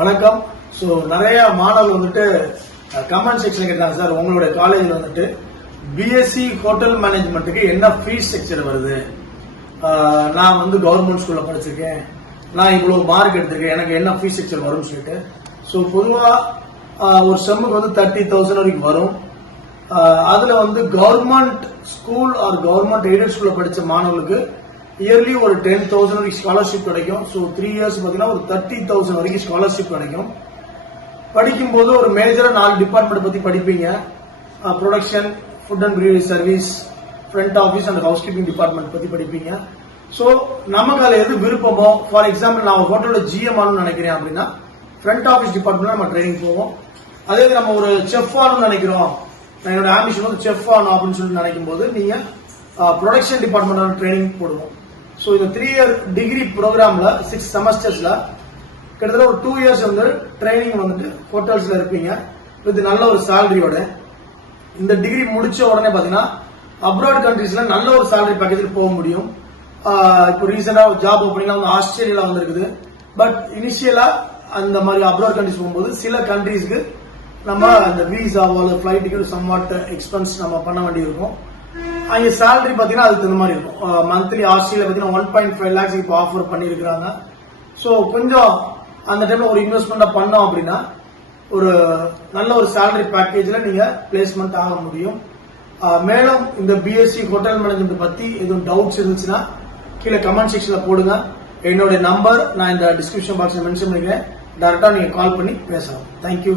வணக்கம். ஸோ நிறைய மாணவர்கள் வந்துட்டு கமெண்ட் செக்ஷன் கேட்டாங்க, சார் உங்களுடைய காலேஜில் வந்துட்டு பிஎஸ்சி ஹோட்டல் மேனேஜ்மெண்ட்டுக்கு என்ன ஃபீஸ் ஸ்ட்ரக்சர் வருது? நான் வந்து கவர்மெண்ட் ஸ்கூல்ல படிச்சிருக்கேன், நான் இவ்வளவு மார்க் எடுத்திருக்கேன், எனக்கு என்ன ஃபீஸ் ஸ்ட்ரக்சர் வரும்னு சொல்லிட்டு. ஸோ பொதுவாக ஒரு செம்முக்கு வந்து 30,000 வரைக்கும் வரும். அதுல வந்து government school or government aided ஸ்கூல்ல படிச்ச மாணவர்களுக்கு இயர்லி ஒரு 10,000 வரைக்கும் ஸ்காலர்ஷிப் கிடைக்கும். ஸோ 3 இயர்ஸ் பார்த்தீங்கன்னா ஒரு 30,000 வரைக்கும் ஸ்காலர்ஷிப் கிடைக்கும். படிக்கும்போது ஒரு மேஜரா 4 டிபார்ட்மெண்ட் பத்தி படிப்பீங்க. Production, food and beverage service, front office and housekeeping department பத்தி படிப்பீங்க. ஸோ நமக்கு அதுல எது விருப்பமோ, ஃபார் எக்ஸாம்பிள் நான் ஒரு ஹோட்டலோட ஜிஎம் ஆகணும்னு நினைக்கிறேன் அப்படின்னா ஃப்ரண்ட் ஆஃபீஸ் டிபார்ட்மெண்ட்ல நம்ம ட்ரைனிங் போவோம். அதே நம்ம ஒரு செஃப் ஆகணும்னு நினைக்கிறோம், என்னோட ஆம்பிஷன் வந்து செஃப் ஆகணும் அப்படின்னு சொல்லிட்டு நினைக்கும் போது நீங்க ப்ரொடக்ஷன் டிபார்ட்மெண்ட் ட்ரைனிங் போடுவோம். ஸோ இந்த 3 இயர் டிகிரி ப்ரோக்ராம்ல 6 செமஸ்டர்ஸ்ல கிட்டத்தட்ட ஒரு 2 இயர்ஸ் வந்து ட்ரைனிங் வந்துட்டு ஹோட்டல்ஸ்ல இருப்பீங்க வித் நல்ல ஒரு சேலரியோட. இந்த டிகிரி முடிச்ச உடனே பாத்தீங்கன்னா அப்ராட் கண்ட்ரீஸ்ல நல்ல ஒரு சேலரி பேக்கேஜ் போக முடியும். இப்போ ரீசெண்டா ஜாப் ஓப்பனிங்ல வந்து ஆஸ்திரேலியால வந்திருக்குது. பட் இனிஷியலா அந்த மாதிரி அப்ராட் கண்ட்ரிஸ் போகும்போது சில கண்ட்ரீஸ்க்கு நம்ம அந்த விசாவோ ஃபிளைட் டிக்கெட் சம்வாட் எக்ஸ்பென்ஸ் நம்ம பண்ண வேண்டியிருக்கும். அங்க சேலரி பாத்தீங்கன்னா அதுக்கு இந்த மாதிரி இருக்கும். மந்த்லி ஆஸ்திரேலியா பாத்தீங்கன்னா 1.5 lakhs இப்போ ஆஃபர் பண்ணிருக்காங்க. ஸோ கொஞ்சம் அந்த டைம்ல ஒரு இன்வெஸ்ட்மெண்ட் பண்ணோம் அப்படின்னா ஒரு நல்ல ஒரு சேலரி பேக்கேஜ்ல நீங்க பிளேஸ்மெண்ட் ஆக முடியும். மேலும் இந்த பிஎஸ்சி ஹோட்டல் மேனேஜ்மெண்ட் பத்தி எதுவும் டவுட்ஸ் இருந்துச்சுன்னா கீழே கமெண்ட் செக்ஷன்ல போடுங்க. என்னோட நம்பர் நான் இந்த டிஸ்கிரிப்ஷன் பாக்ஸ்ல மென்ஷன் பண்ணிக்கிறேன். டைரக்டா நீங்க கால் பண்ணி பேசலாம். தேங்க்யூ.